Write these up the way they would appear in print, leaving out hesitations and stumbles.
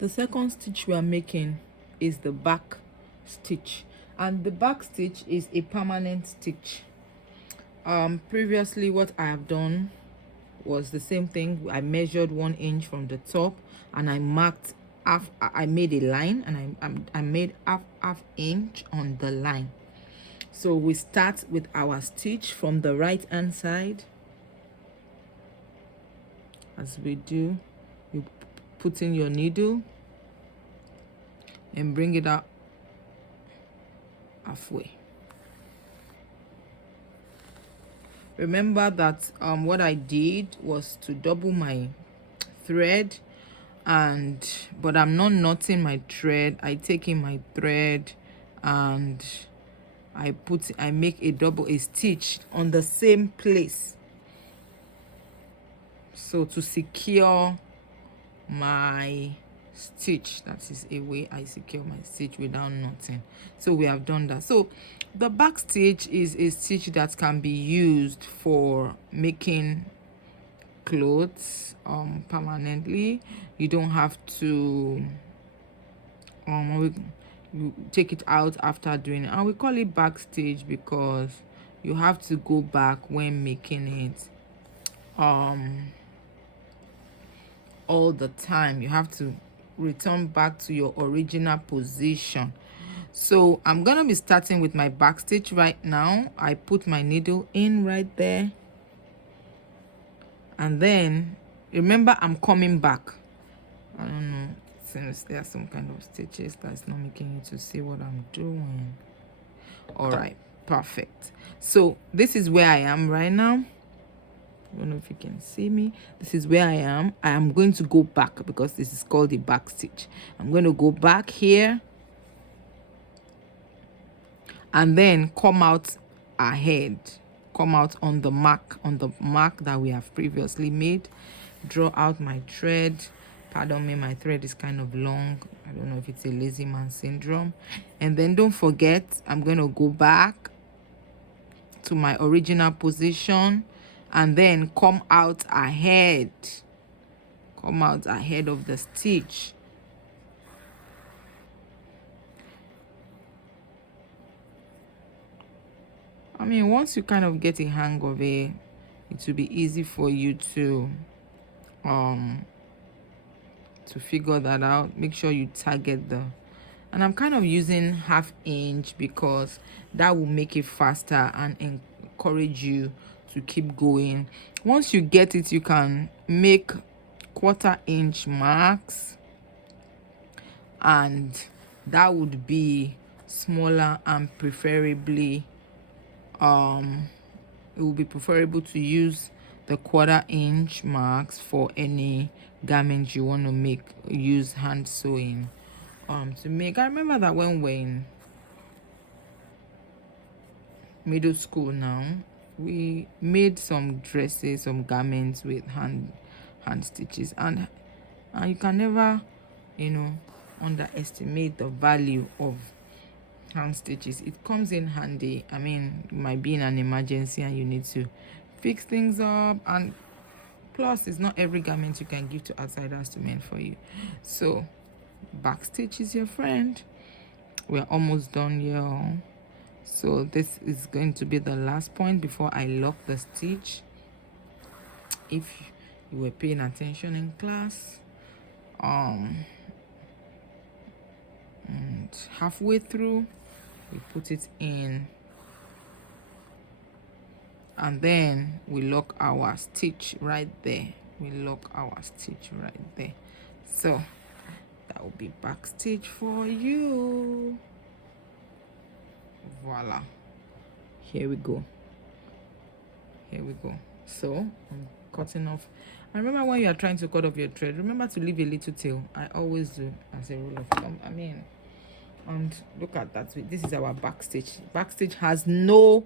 The second stitch we are making is the back stitch, and the back stitch is a permanent stitch. Previously what I have done was the same thing. I measured 1 inch from the top and I marked half. I made a line and I made half inch on the line. So we start with our stitch from the right hand side. As we do, you put in your needle and bring it out halfway. Remember that what I did was to double my thread, but I'm not knotting my thread. I take in my thread and I make a stitch on the same place, so to secure my stitch. That is a way I secure my stitch without knotting. So we have done that. So the back stitch is a stitch that can be used for making clothes permanently. You don't have to you take it out after doing it, and we call it back stitch because you have to go back when making it all the time. You have to return back to your original position. So I'm gonna be starting with my back stitch right now. I put my needle in right there, and then remember I'm coming back. I don't know, since there are some kind of stitches that's not making you to see what I'm doing. All right, perfect. So this is where I am right now. I don't know if you can see me. This is where I am. I am going to go back because this is called the back stitch. I'm going to go back here and then come out ahead, come out on the mark that we have previously made. Draw out my thread. Pardon me, my thread is kind of long. I don't know if it's a lazy man syndrome. And then don't forget, I'm going to go back to my original position and then come out ahead of the stitch. I mean, once you kind of get a hang of it, it will be easy for you to figure that out. Make sure you target and I'm kind of using 1/2 inch because that will make it faster and encourage you to keep going. Once you get it, you can make 1/4 inch marks, and that would be smaller, and preferably it will be preferable to use the 1/4 inch marks for any garment you want to use hand sewing to make. I remember that when we're in middle school now, we made some dresses, some garments with hand stitches, and you can never underestimate the value of hand stitches. It comes in handy. I mean, it might be in an emergency and you need to fix things up, and plus it's not every garment you can give to outsiders to mend for you. So back stitch is your friend. We're almost done, y'all. So this is going to be the last point before I lock the stitch. If you were paying attention in class, and halfway through we put it in, and then we lock our stitch right there. So that will be back stitch for you. Voila, here we go. So I'm cutting off. And remember, when you are trying to cut off your thread, remember to leave a little tail. I always do, as a rule of thumb. I mean, and look at that. This is our back stitch. Back stitch has no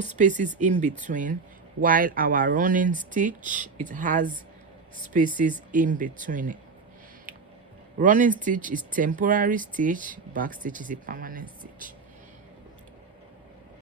spaces in between, while our running stitch, it has spaces in between it. Running stitch is temporary stitch, back stitch is a permanent stitch.